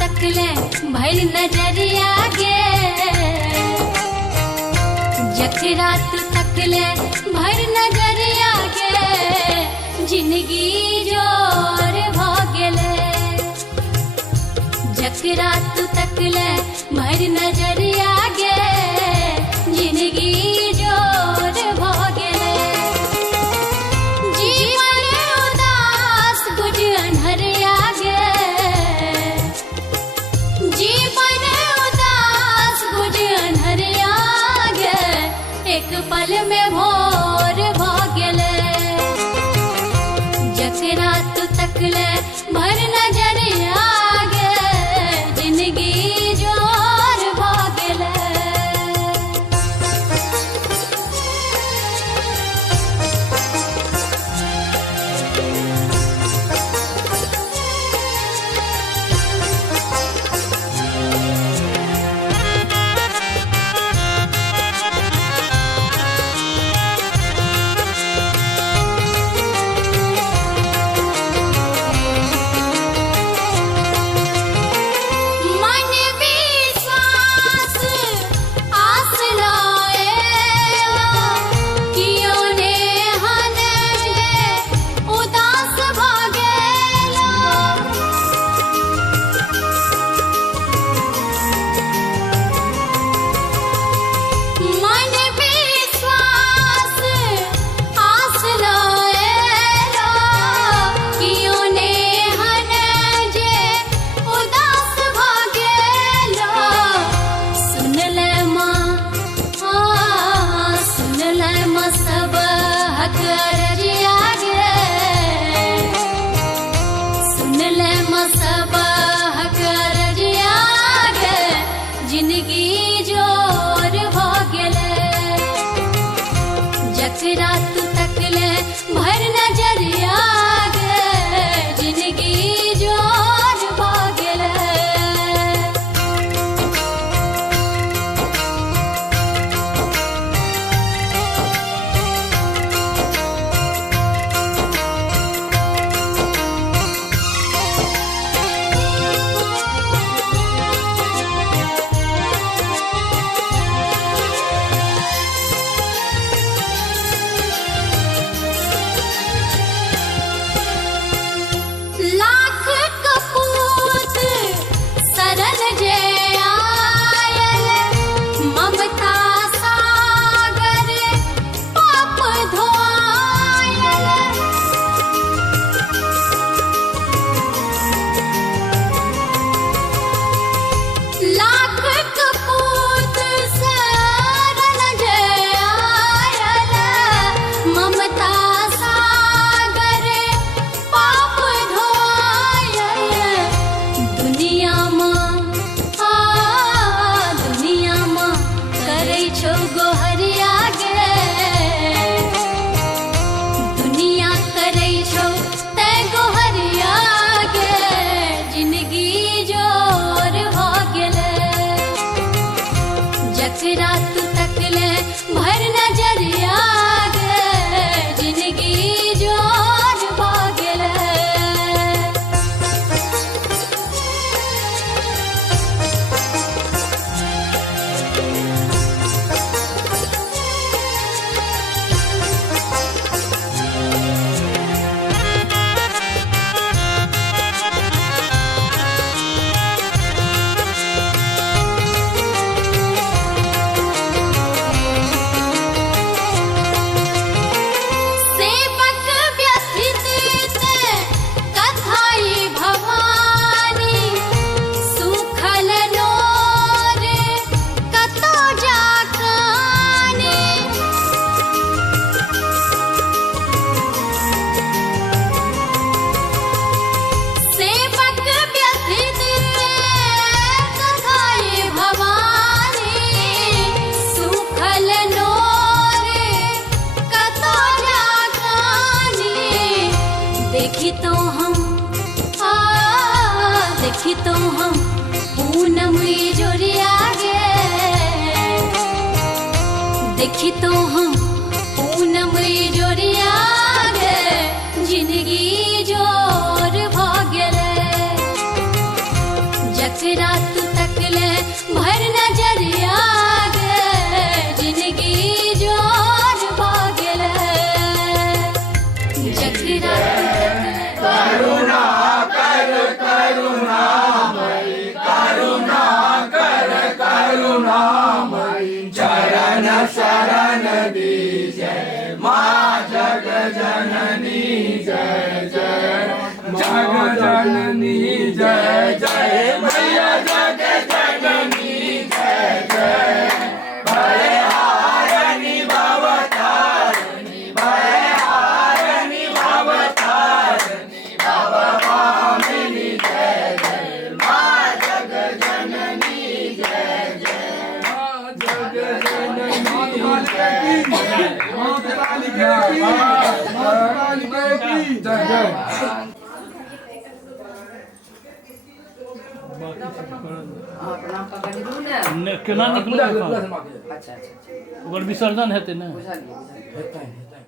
तकले भर नजरिया गे, जकरा तू तकले भर नजरिया गे, जिंदगी जोर भ गेले। जकरा तू तकले भर नजरिया गे, जिंदगी जोर भ गेले। जीवन उदास बुझ अन्हरिया गे, जीवन उदास बुझ अन्हरिया गे, एक पल में भोर भ गेले। जकरा तू तकले भर नजरिया गे, जिंदगी जोर भ गेले। मन विश्वास आस लाएला, कियो ने हनज गे उदास भ गेला। मन विश्वास आस लाएला, कियो ने हनज उदास भ गेला। सुन ले माँ, सुन ले माँ सब हक अर्जिया गे, सुन ले माँ सब हक अर्जिया गे, जिंदगी जोर भ गेले। जकरा तू तकले भर नजरिया गे, जिंदगी जोर भ गेले। लाख कपूत सरल जे आयल, ममता सागर पाप धोआयल। लाख कपूत सरल जे आयल, ममता सागर पाप धोआयल। दुनिया माँ करै छौ गोहरिया गे, दुनिया करै छौ ते गोहरिया गे, जिंदगी जोर भ गेले। जकरा तू तकले भर नजरिया गे, जिंदगी जोर भ गेले। सेवक व्यथित ते कथाई भवानी, सुखल नोर कतो जाकानी। सेवक व्यथित कथाई भवानी, सुखल नोर कतो जाकानी। देखी तो हम पूनम जोरिया गे, देखी तो हम पूनम जोरिया गे, जिंदगी जोर भ गेले। अखिरात करुणा कर करुणामयी करुणा कर करुणामयी चरण शरण दीजय माँ जग जननी जय जय जग जननी जय जय मैया जग जननी जय जय भयहारिणी भवतारिणी भयहारिणी भवतारिणी भवभामिनी जय जय माँ जग जननी जय जय माँ जग जननी जय जय माँ काली की जय जय प्रणाम का कर दूं ना ने केना निकले अच्छा अच्छा ओकर विसर्जन हेतै ने बुझलिए हेतै हेतै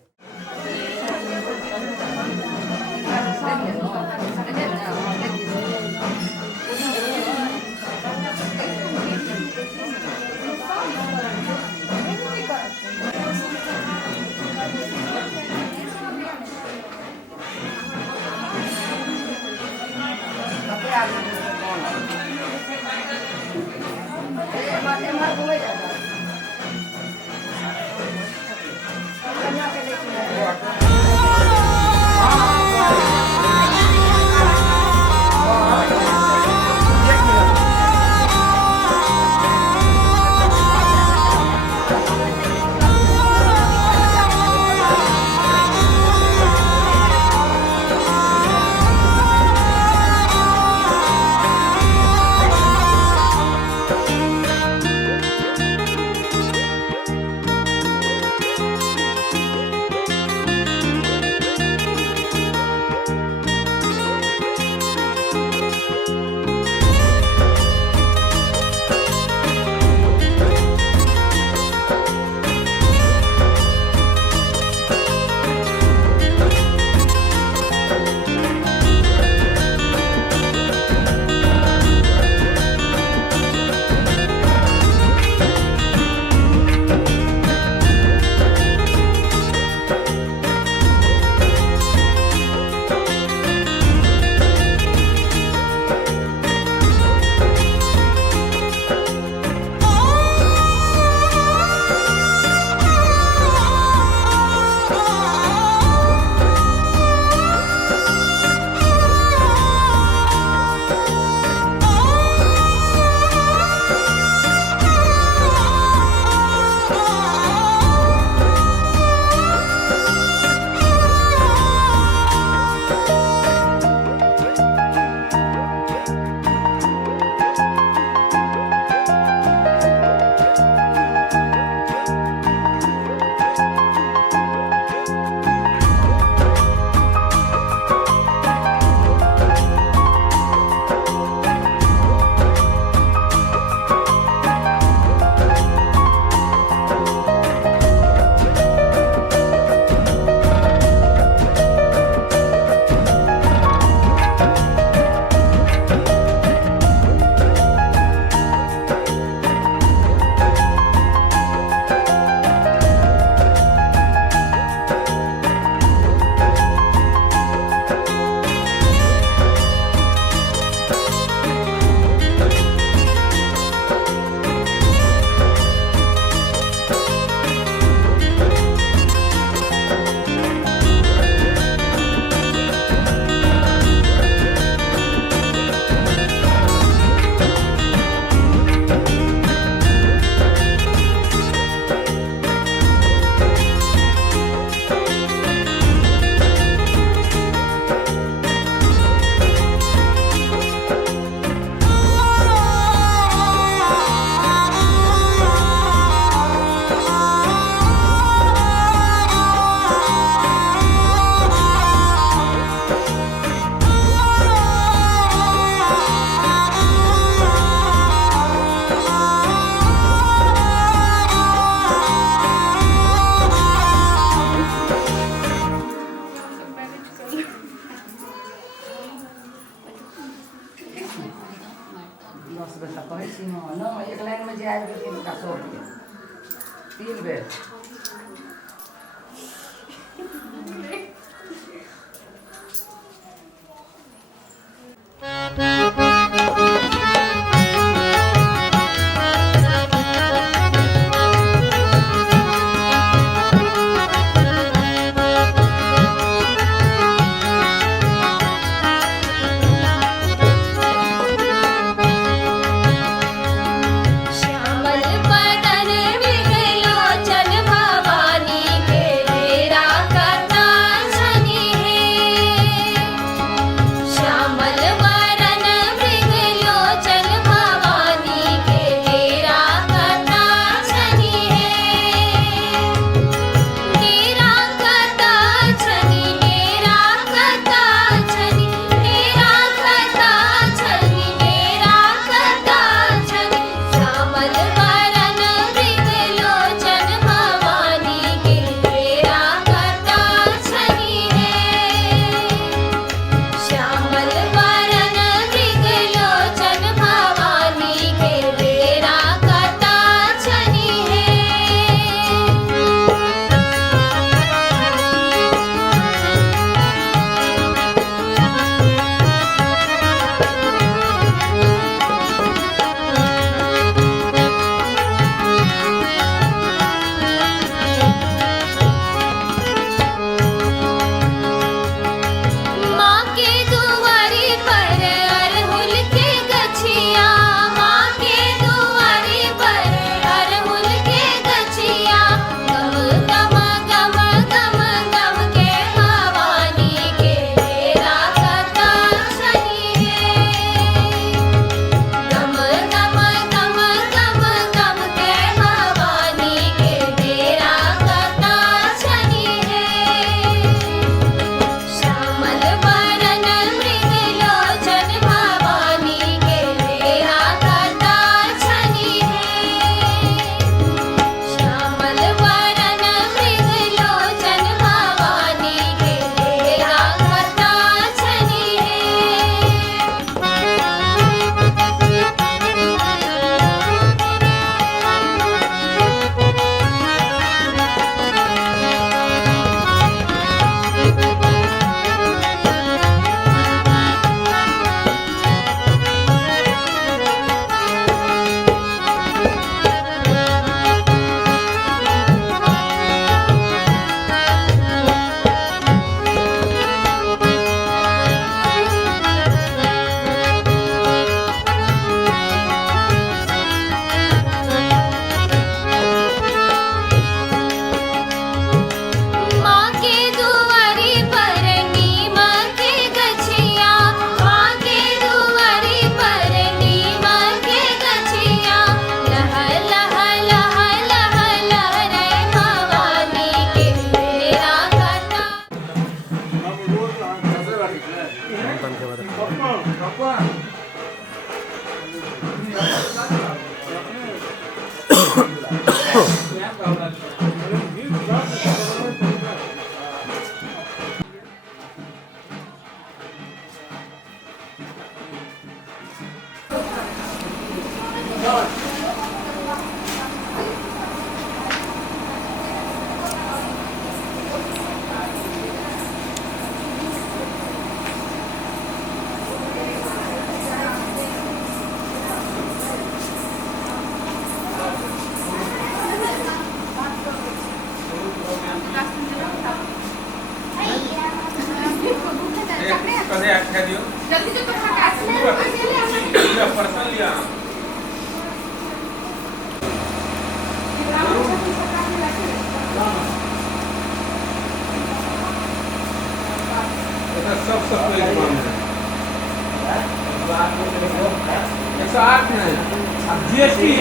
जीएसटी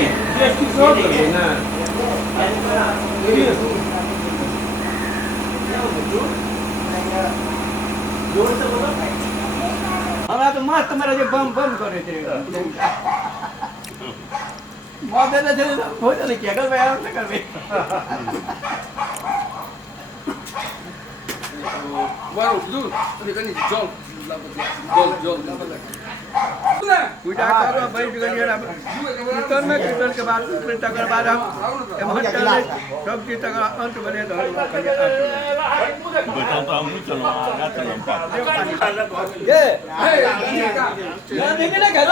छोड़ दो ना हमरा तो मस्त मेरा जो बम बम करे थे मौत देते थे हो जाने क्या कर भाई हम कर भाई वारो दू तो कनी जॉल पूजा करो भाई गलिया कीर्तन में कीर्तन के बाद तकर बाद हम एमहर चले सब चीज तक अंत बने तो बेटा तो हम नहीं चलो आगा चलो ये ना देंगे ना घर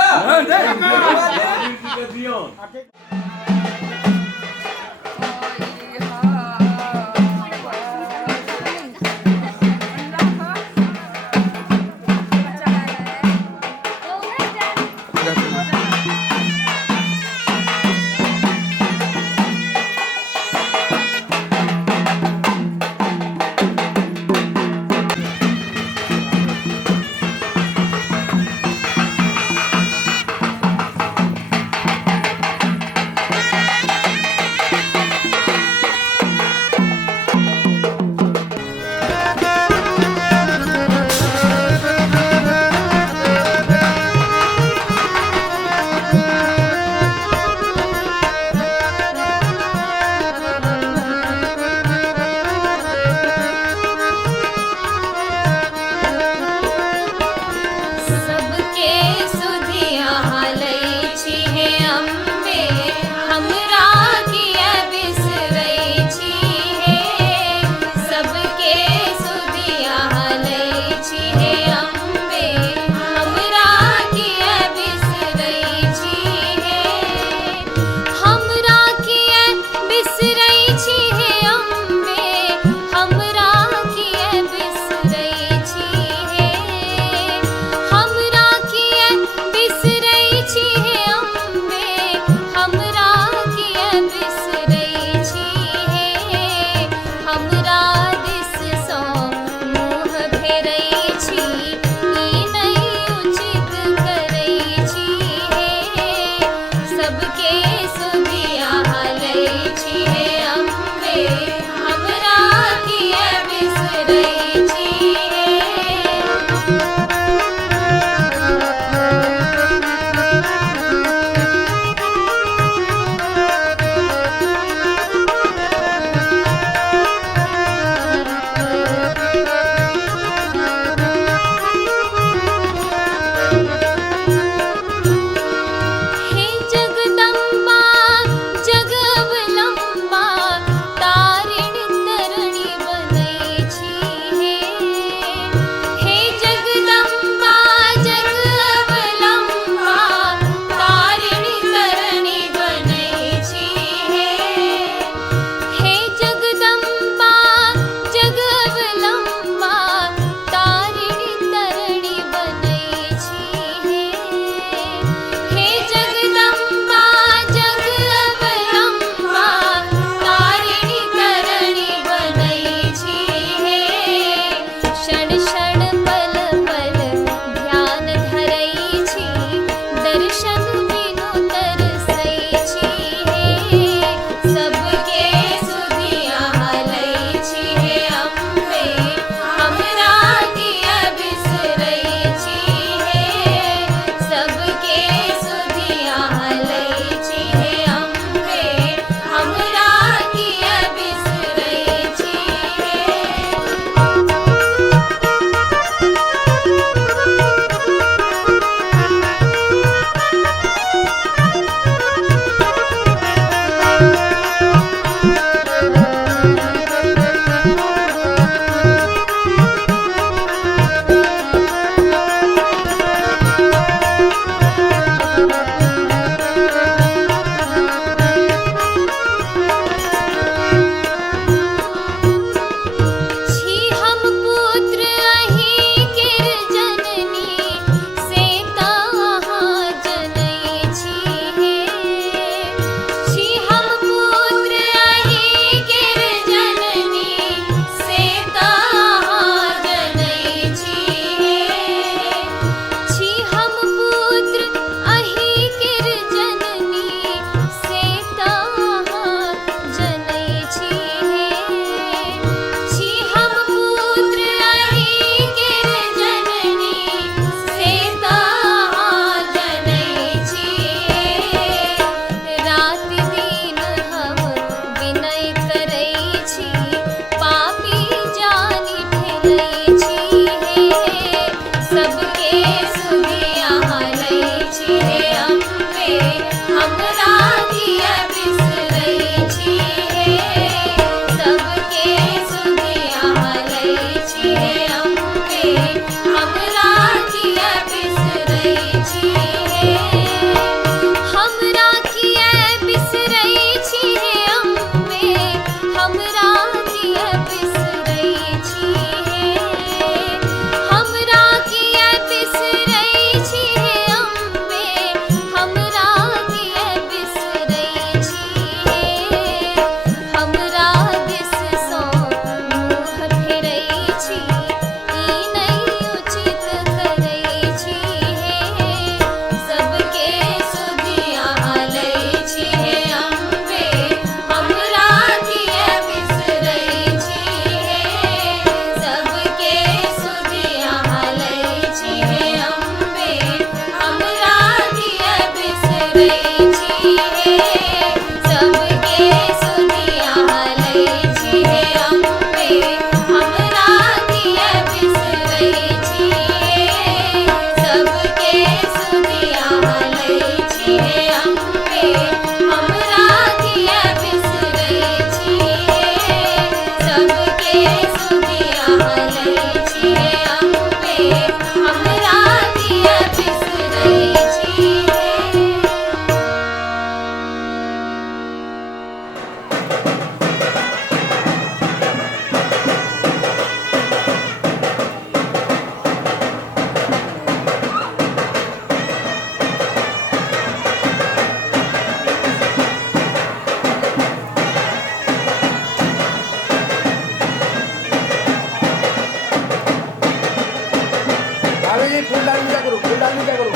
भाभी जी फूलदानी नीचा करो, फूलदानी नीचा करो,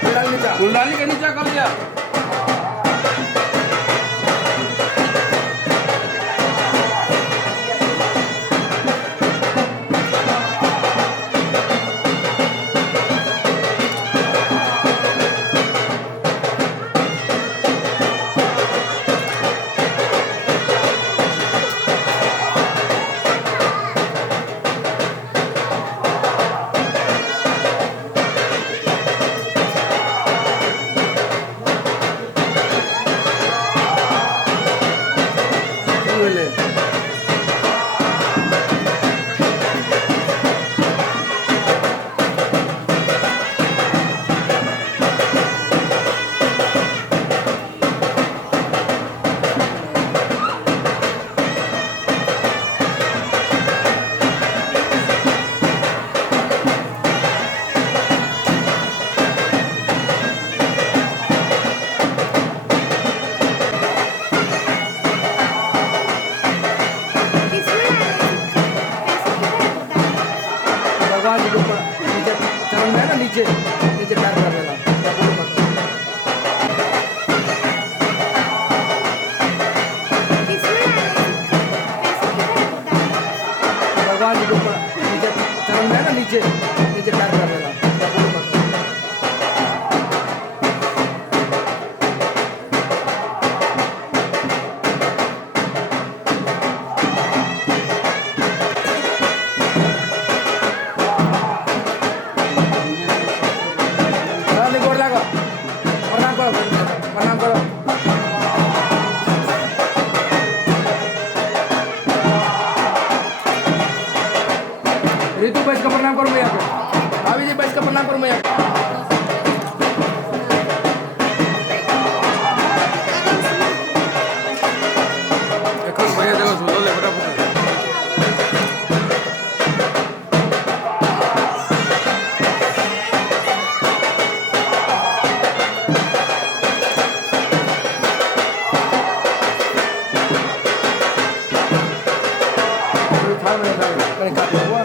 फूलदानी नीचा। फुलदानी के नीचे कर दिया बोले भगवान जी के ऊपर नीचे चरण में है ना, नीचे नीचे पैर कर देना। क्या बोलो मत। भगवान जी के ऊपर नीचे चरण में है ना, नीचे नीचे पैर कर देना। क्या बोलो मत। गोर लागो, प्रणाम करो, प्रणाम करो। ऋतु बैठ का प्रणाम करो भैया को, भाभी जी बैठ का प्रणाम करो भैया को। देखो भैया देखो सुनो ले फटाफट कहीं काट हुआ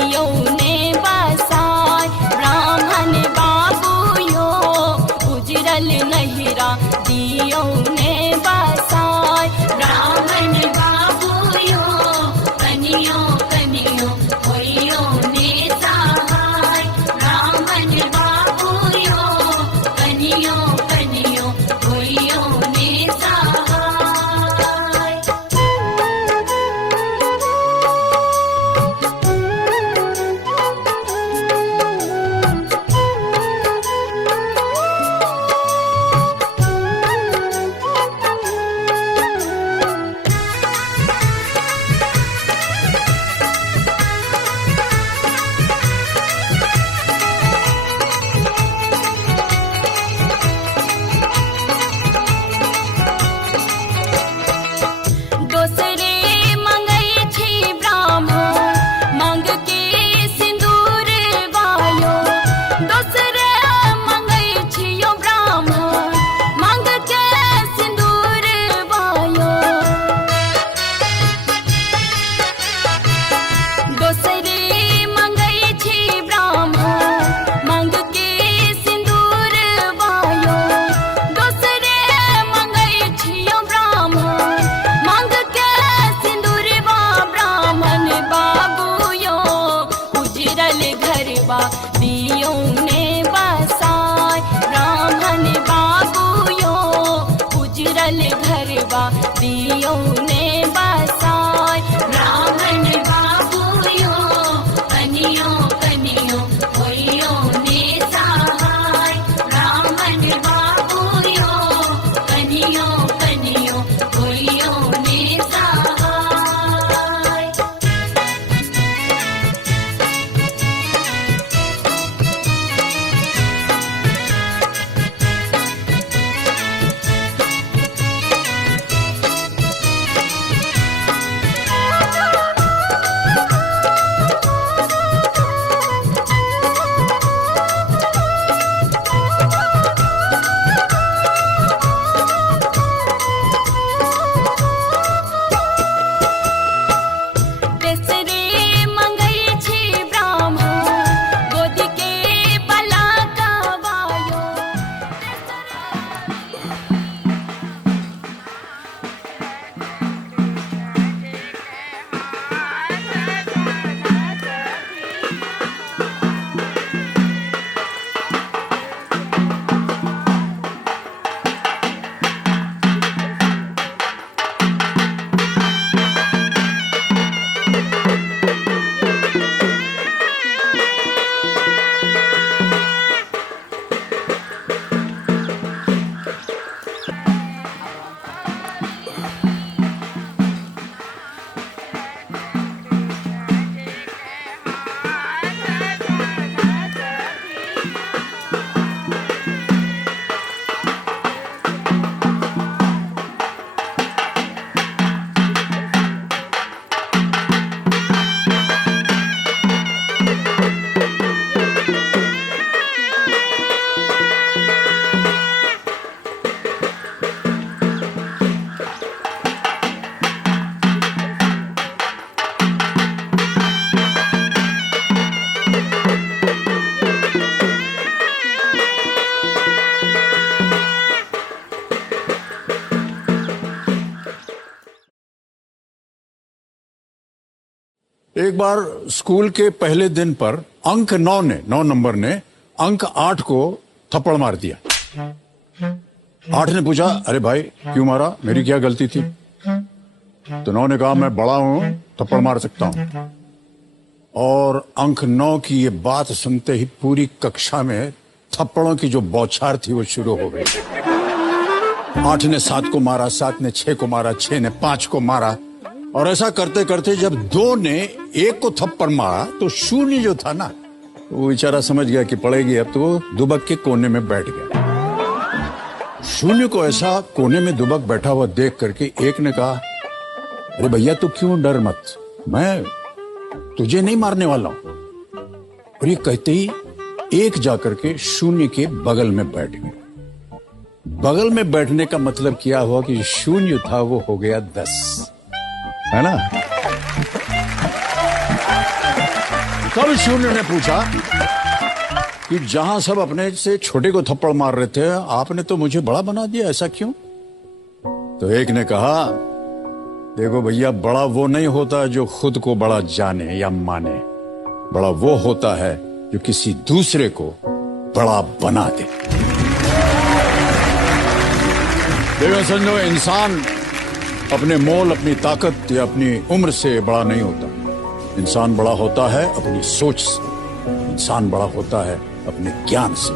दियो ने बसाय ब्राह्मण बाबूयो उजरल नहिरा दियो ने बसाय ब्राह्मण बाबूयो कनियो कनियो होइयो ने सहाय ब्राह्मण बाबूयो कनियो कनियो होइयो ने सहाय। दोसरे मंगई छी ब्राह्मण मंग के सिंदूर वायो दोसरे मंगई छियो ब्राह्मण मंग के सिंदूर वायो दोसरे मंगई छी ब्राह्मण मंग के सिंदूर वायो दोसरे मंगई छियो ब्राह्मण मंग के सिंदूरवा ब्राह्मण बाबूयो उजरल घरवा दियो ने बसाय ब्राह्मण बाबूयो उजरल घरवा दियो ने बसाय ब्राह्मण बाबूयो कनियो कनियो होइयो ने सहाय ब्राह्मण बाबूयो कनियो कनियो होइयो ने सहाय। तेसरे मंगई छी ब्राह्मण गोदी के पलाका वायो एक बार स्कूल के पहले दिन पर अंक 9 नंबर ने अंक 8 को थप्पड़ मार दिया। 8 ने पूछा, अरे भाई क्यों मारा, मेरी क्या गलती थी? तो 9 ने कहा, मैं बड़ा हूं, थप्पड़ मार सकता हूं। और अंक 9 की ये बात सुनते ही पूरी कक्षा में थप्पड़ों की जो बौछार थी वो शुरू हो गई। 8 ने 7 को मारा, 7 ने 6 को मारा, 6 ने 5 को मारा, और ऐसा करते करते जब 2 ने 1 को थप्पड़ मारा तो शून्य जो था ना, वो बेचारा समझ गया कि पड़ेगी, अब तो वो दुबक के कोने में बैठ गया। शून्य को ऐसा कोने में दुबक बैठा हुआ देख करके 1 ने कहा, अरे भैया तू क्यों डर मत, मैं तुझे नहीं मारने वाला हूं। और ये कहते ही 1 जाकर के शून्य के बगल में बैठ गया। बगल में बैठने का मतलब क्या हुआ कि शून्य था वो हो गया 10, है ना। तब शून्य ने पूछा कि जहां सब अपने से छोटे को थप्पड़ मार रहे थे, आपने तो मुझे बड़ा बना दिया, ऐसा क्यों? तो एक ने कहा, देखो भैया, बड़ा वो नहीं होता जो खुद को बड़ा जाने या माने, बड़ा वो होता है जो किसी दूसरे को बड़ा बना दे। देखो समझो, इंसान अपने मोल, अपनी ताकत या अपनी उम्र से बड़ा नहीं होता। इंसान बड़ा होता है अपनी सोच से, इंसान बड़ा होता है अपने ज्ञान से।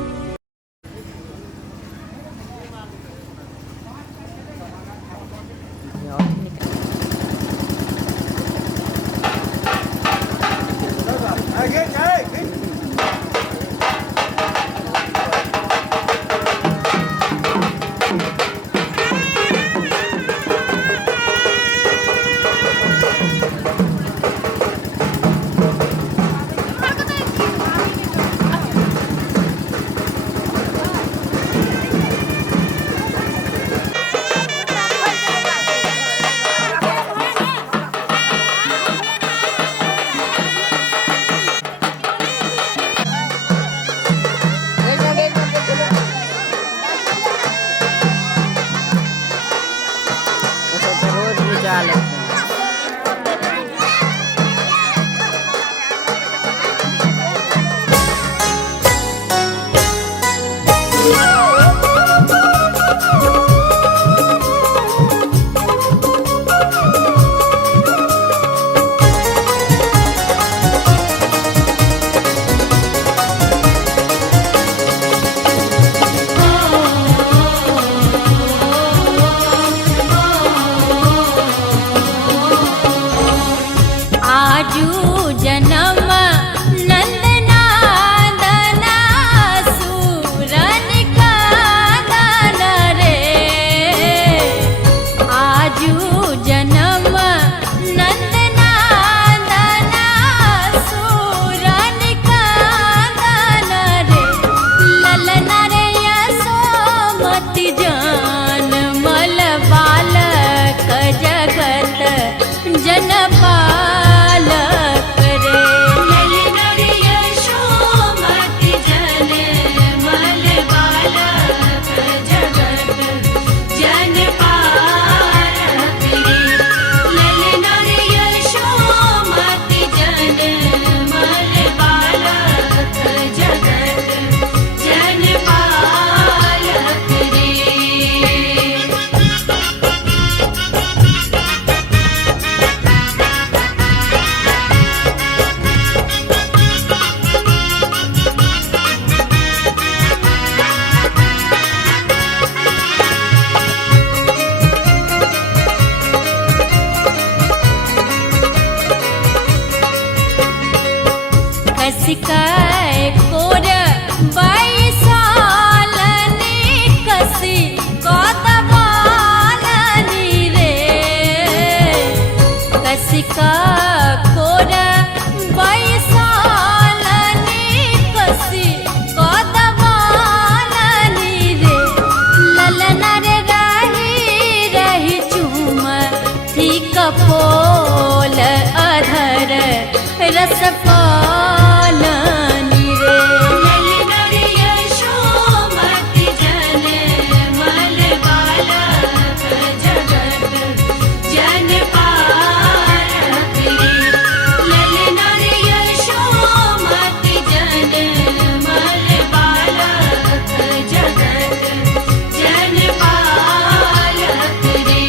कपोल अधर रस पालनी रे ललनर यशोमति जन मल बालक जगत जन पालक रे ललनर यशोमति जन मल बालक जगत जन पालक रे।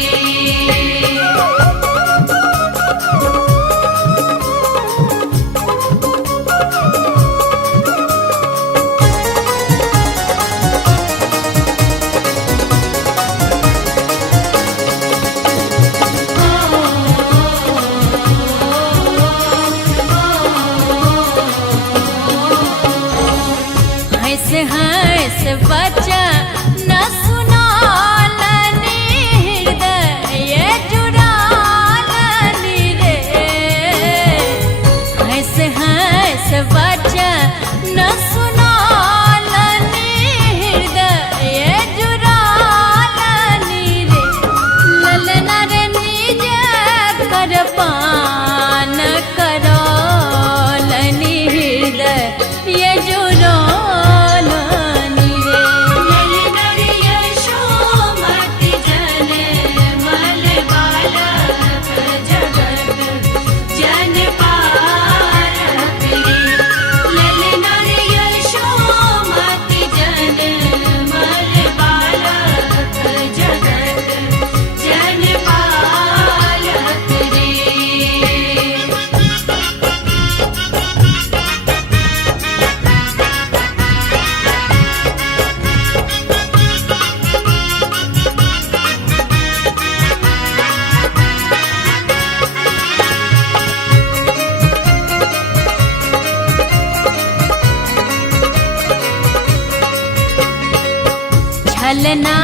छलना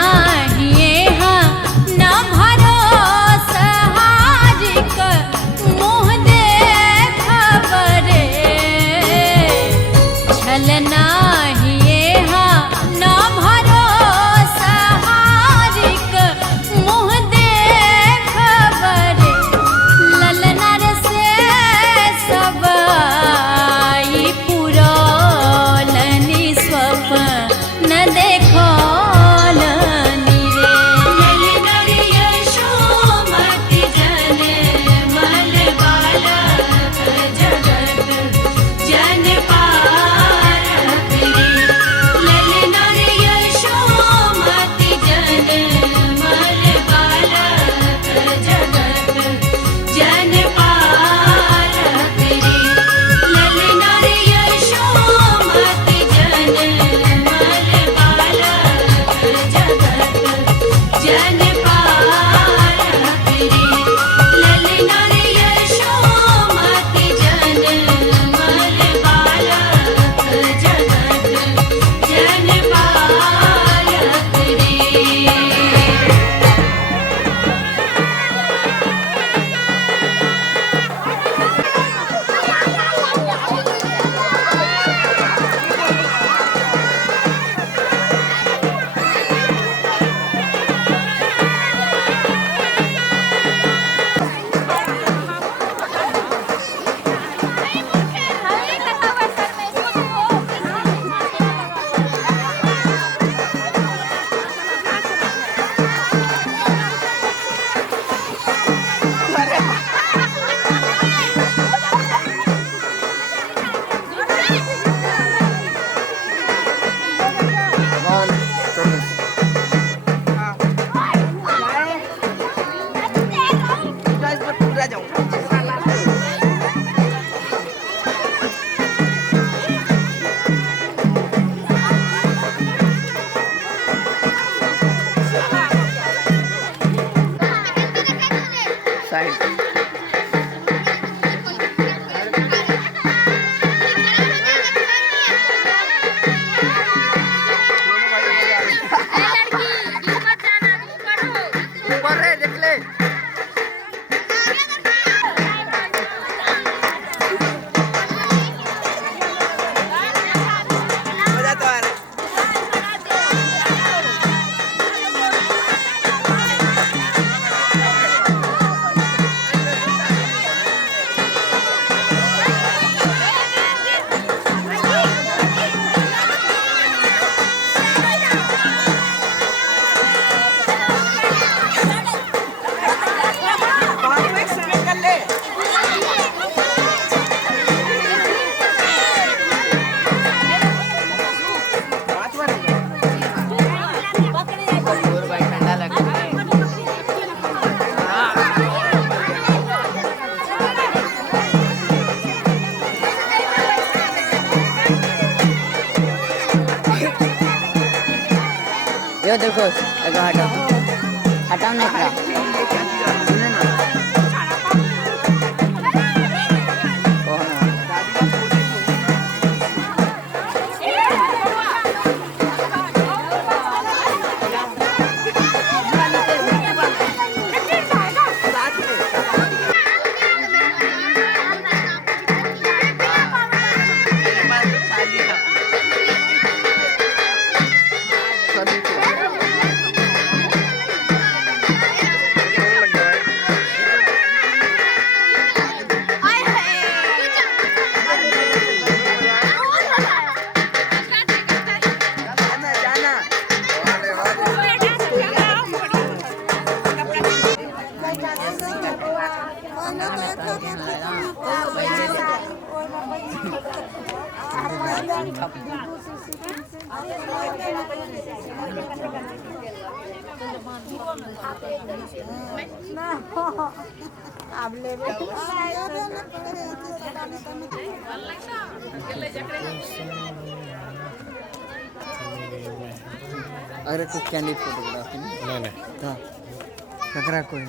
हिएहा न भरोसा हारिक मुँह देखबरे छलना हिएहा न भरोसा हारिक मुँह देखबरे ललनर से सब आई पुरलनि स्वप्न देखो यो देखो हटाओ हटाओ नहीं खड़ा अरे कुछ कैंडिड फोटोग्राफी नहीं था ककरा कोई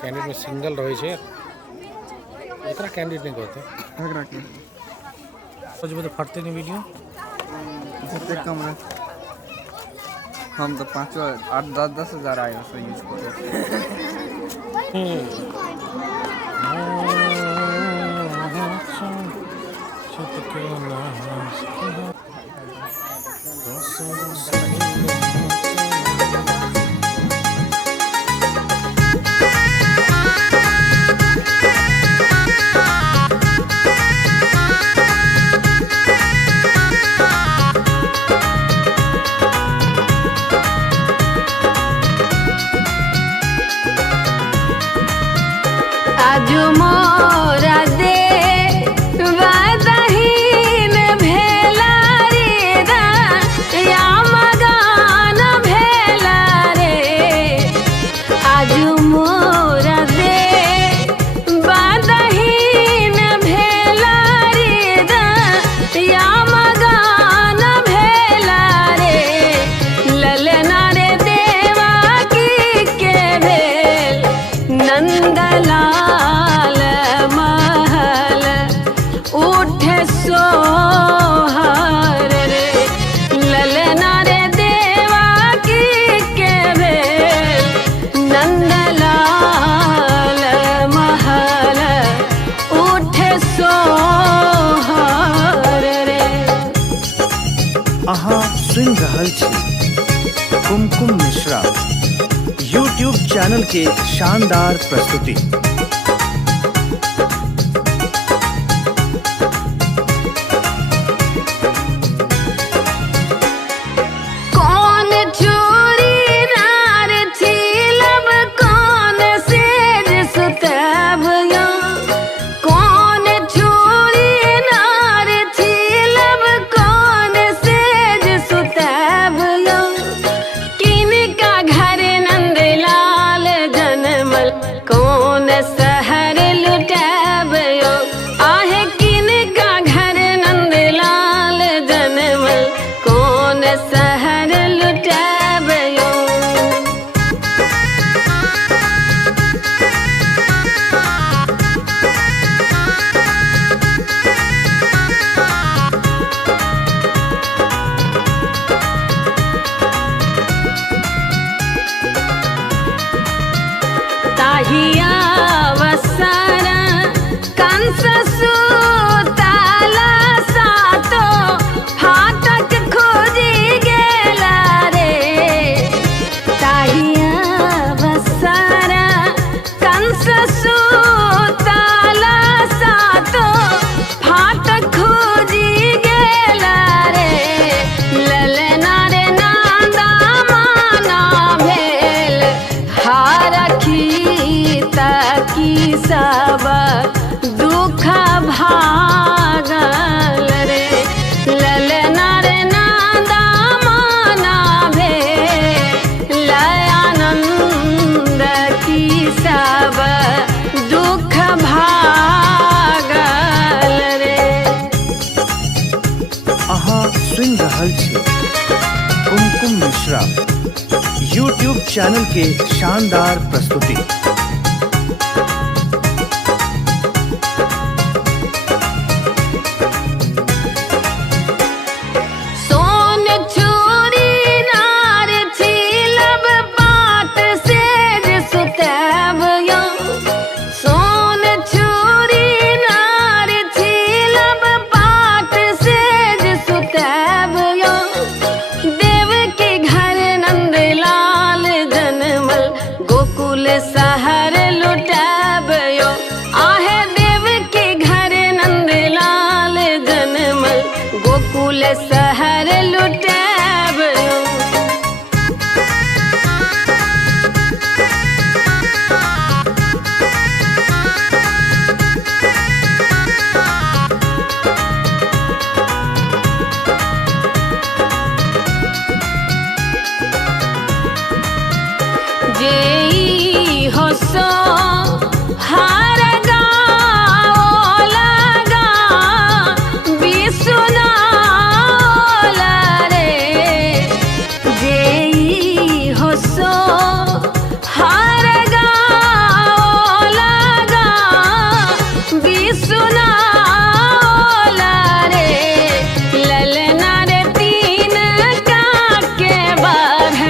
कैंडिड में सिंगल रहे छे एकरा कैंडिड नहीं कहते ककरा के कुछ बता फटते नहीं वीडियो जब तक कमरा हम तो 5-8-10 हज़ार आए उसको यूज आजू मोरा दे वादहीन भेला रे दा या मगान भेला रे आजू मोरा दे वादहीन भेला रे दा या मगान भेला रे ललना रे देवा की के भेल नंदलाल महल उठे सोहर रे ललना रे देवा की के भेल नंदलाल महल उठे सोहर रे। अहाँ सुनि रहल छी कुमकुम मिश्रा यूट्यूब चैनल के शानदार प्रस्तुति। कौन चोरी नार थी लब कौन सेज सुतब या कौन चोरी नार थी लब कौन सेज सुतब या किनका घर नंदलाल जनमल कौन शहर लुटब यो आहे किनका घर नंदलाल जनमल कौन शहर लुटब यो। ताहिया वसारा कंस सूताला सातो फाटक खोजी गेला रे ताहिया वसारा कंस सूताला सातो फाटक खोजी गेला रे ललना रे नांदा माना भेल हारखी ताकी सब दुख भागल रे ललना रे नांदा माना भेल आनंद की सब दुख भागल रे। अहाँ सुनि रहल छी कुमकुम मिश्रा यूट्यूब चैनल के शानदार प्रस्तुति। सोन चोरी नार थी लब पाट सेज सुतब या सोन चोरी नार थी लब पाट सेज सुतब या देव के घर नंदलाल जनमल गोकुल शहर लुटब यो आहे देव के घर नंदलाल जनमल गोकुल शहर लुटब यो। जेई हो सो हार गाओ लगा बिसुना रे जेई हो सो हार गाओ लगा बिसुना रे ललना रे तीन का के बाढ़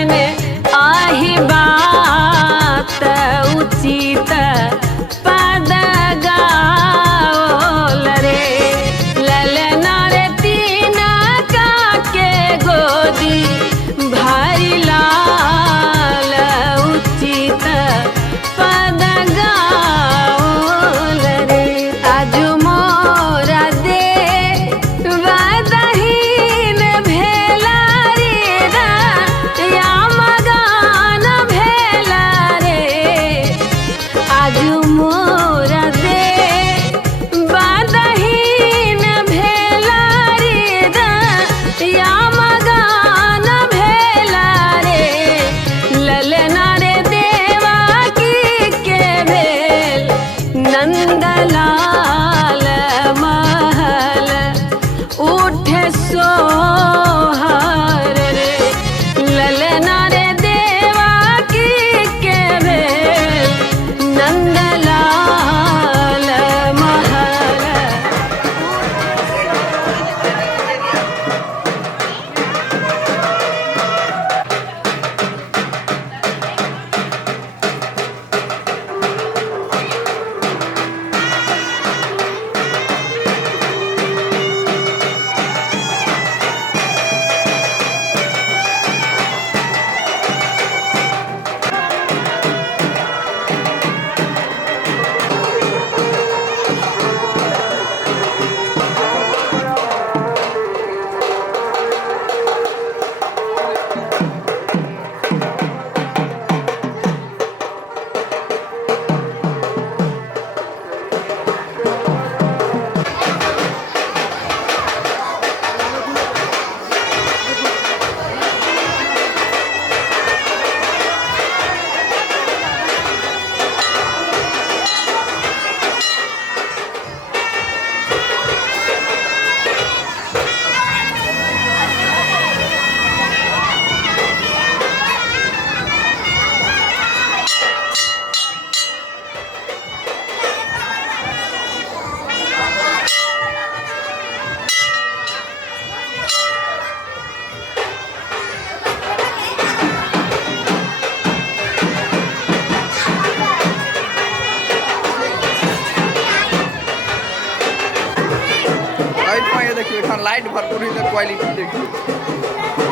देखिए लाइट भरपूर क्वालिटी देखिए।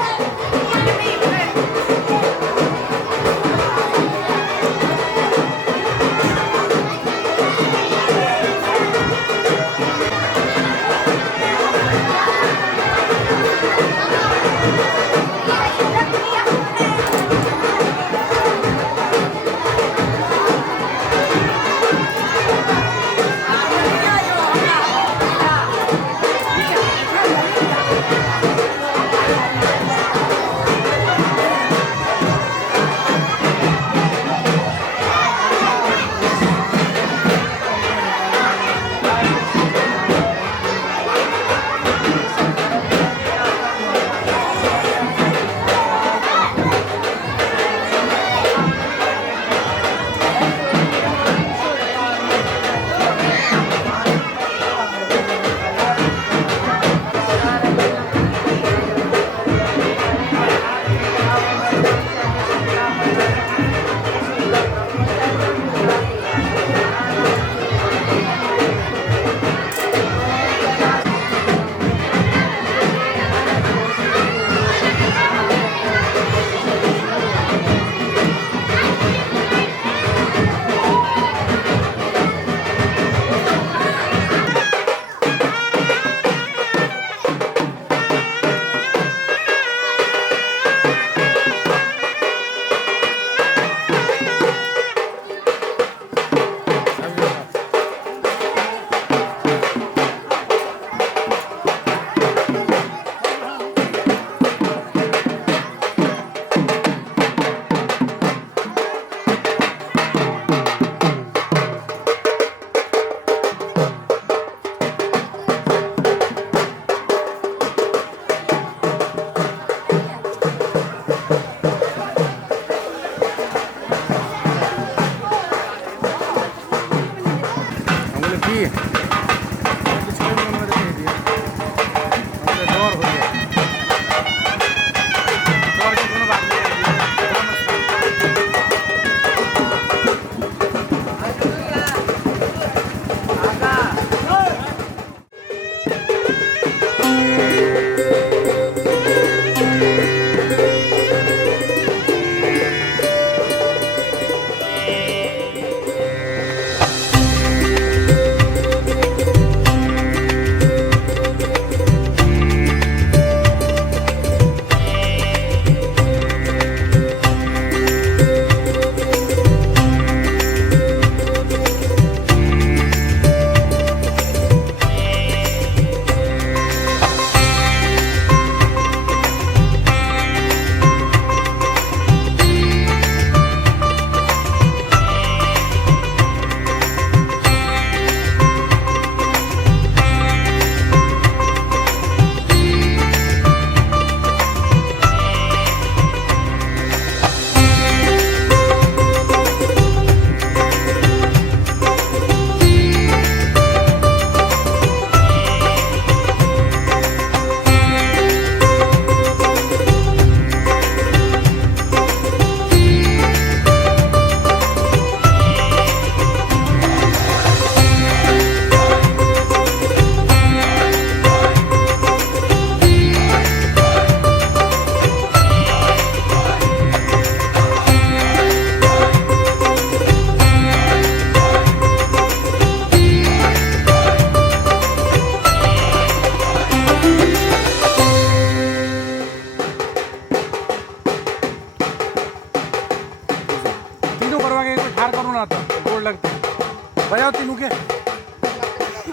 बजाओ तीनों के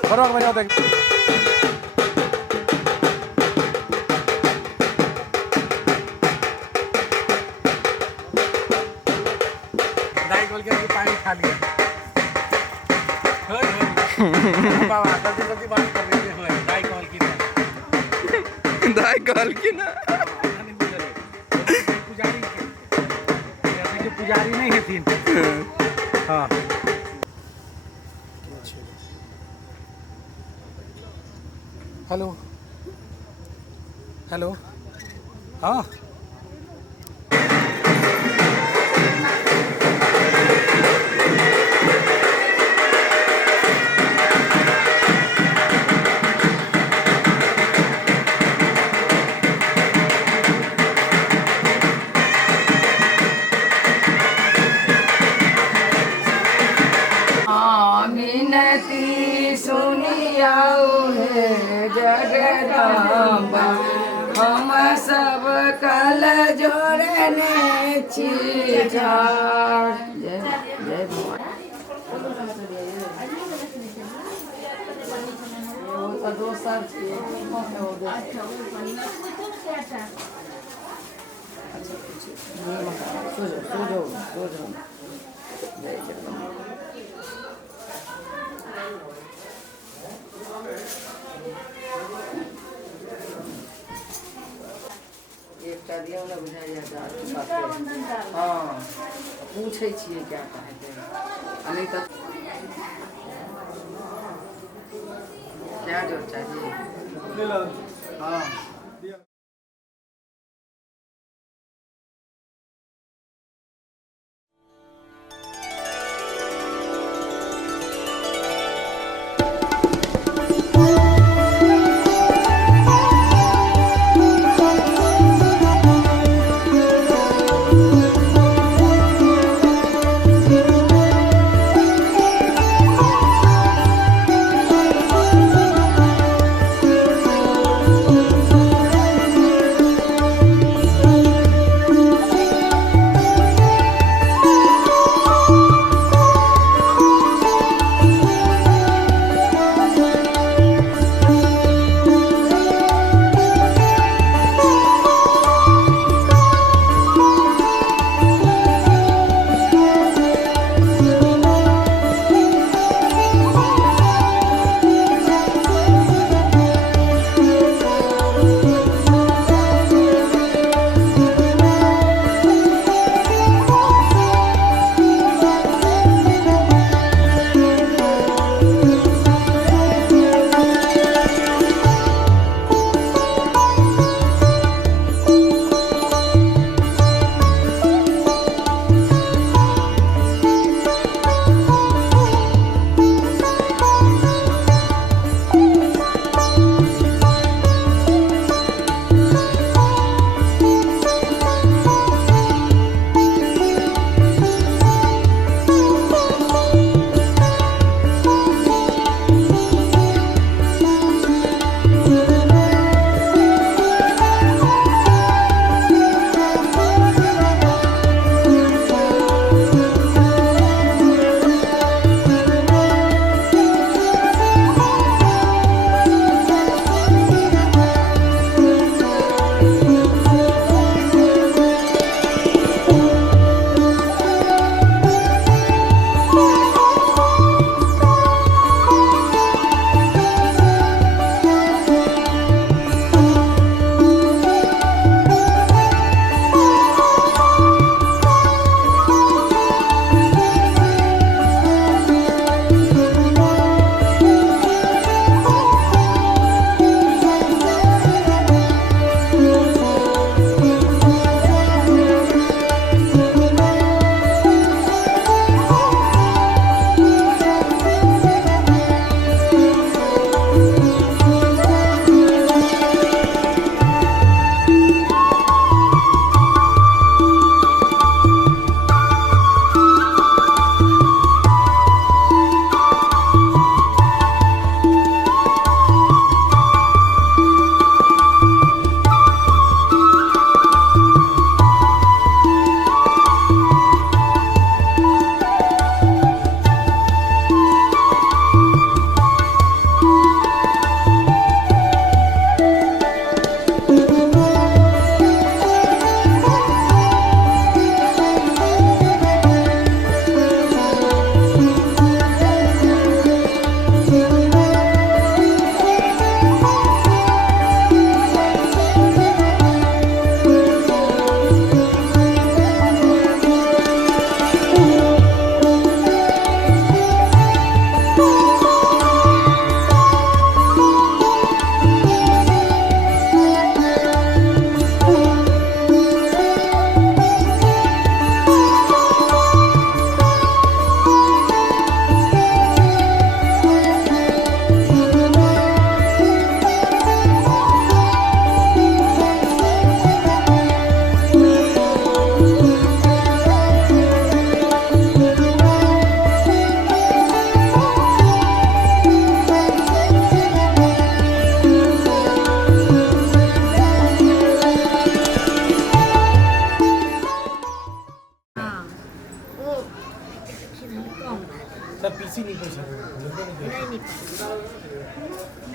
बराबर बजाओ देख दाई बोल के पानी खा लिया बाबा जल्दी बात कर रही है दाई कॉल की ना पुजारी नहीं है तीन हाँ हेलो हेलो हाँ आओ हे जगदम्बा हम सब कल जोड़ने छी ठाढ़। जय जय भगवान। दोसर एकटा दियौ ने बुझाइए हाँ पूछै छियै क्या कहते नहीं तो क्या जोर चाहिए हाँ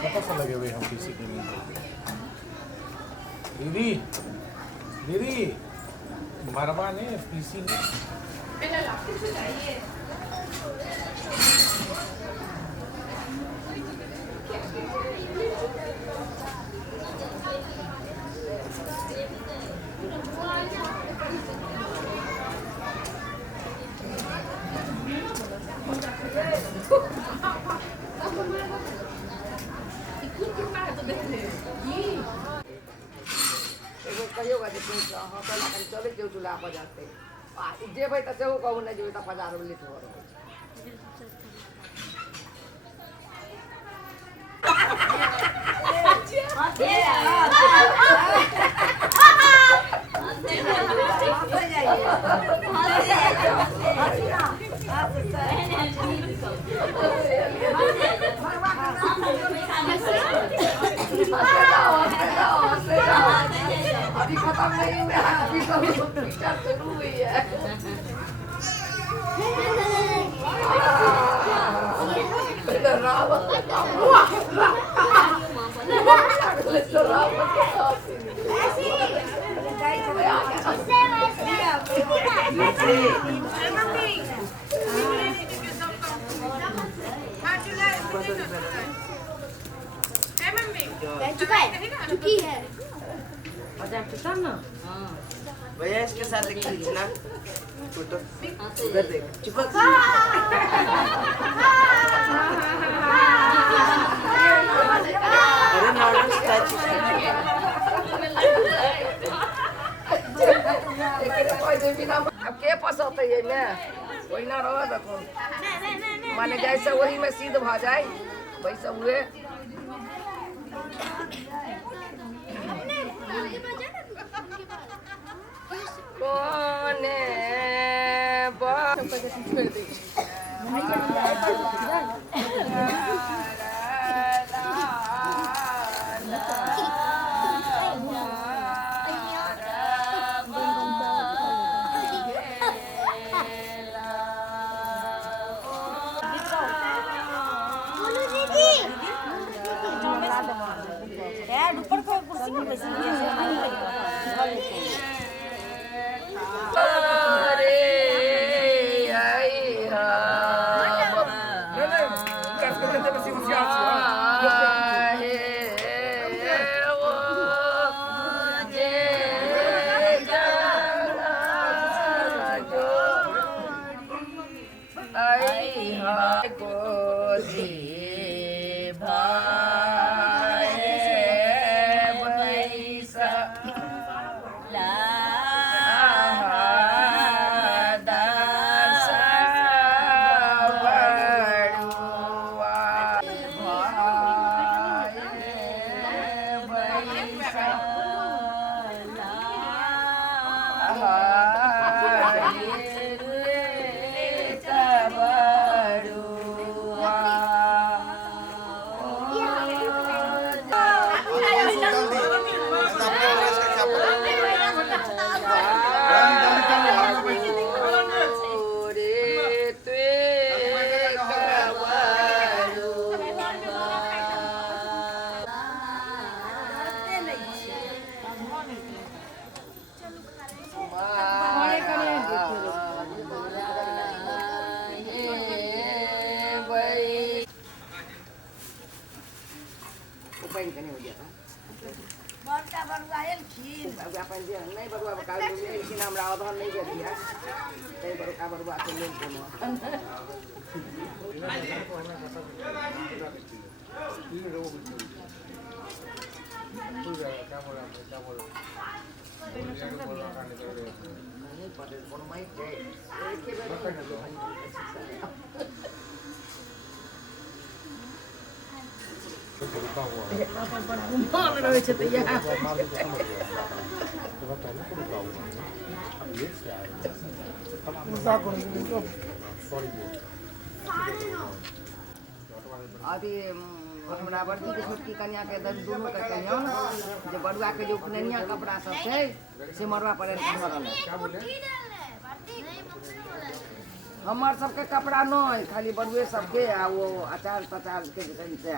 सा लगे हुए हम किसी के लिए। दीदी दीदी मरवा ने पीसी ने कहियोगा जे चले जो चूल्हा पर जाते जेबै तऽ सेहो कहू नहि जेबै तऽ 1000 लेट हो रहल अभी खत्म नहीं हुआ अभी तो पिक्चर शुरू हुई है चुकी है भैया इसके साथ एक खींचना फोटो उधर देख चुप अरे नॉर्मल स्टैचू अब के पसंद है ये में कोई ना रहो देखो माने जैसे वही में सीध भ जाए वैसे हुए कोने ऊपर को कुर्सी पर बैठी नहीं बरुआ बका लेकिन हमरा अधन नहीं दे दिया तै बरुआ बरुआ के लोन कोनो घुमान रहे छै त यहाँ अभी हमरा बड़की के छोटकी कन्या के दोनों के कन्या जे बड़ुआ के जो उपनयनिया कपड़ा सब छै से मरवा पर धरल हमार सबके कपड़ा नहीं खाली बड़ुए सबके आ वो अचार तचार के से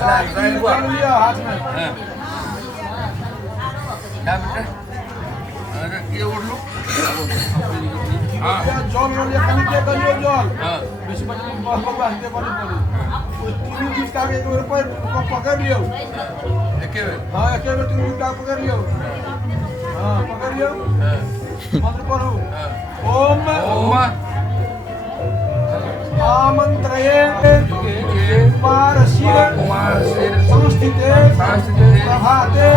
लिया हाथ में क्या बेटा अरे ये उठ लो हाँ जल लिया कनी के करियो जल हाँ बीच में बाबा दे बनी पड़ी वो तीन चीज का एक ऊपर पकड़ लियो एक हां एक में तीन का पकड़ लियो हां पकड़ लियो मंत्र पढ़ो ओम ओम आमंत्रये कुमारस्य संस्थिते प्रभाते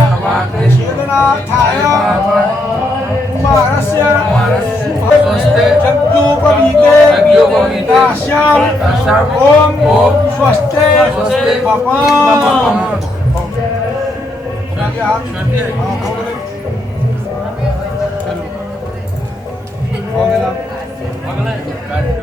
छेदनार्थाय कुमारस्य यज्ञोपवीते दास्याम ओम स्वस्ते पपाम हो गया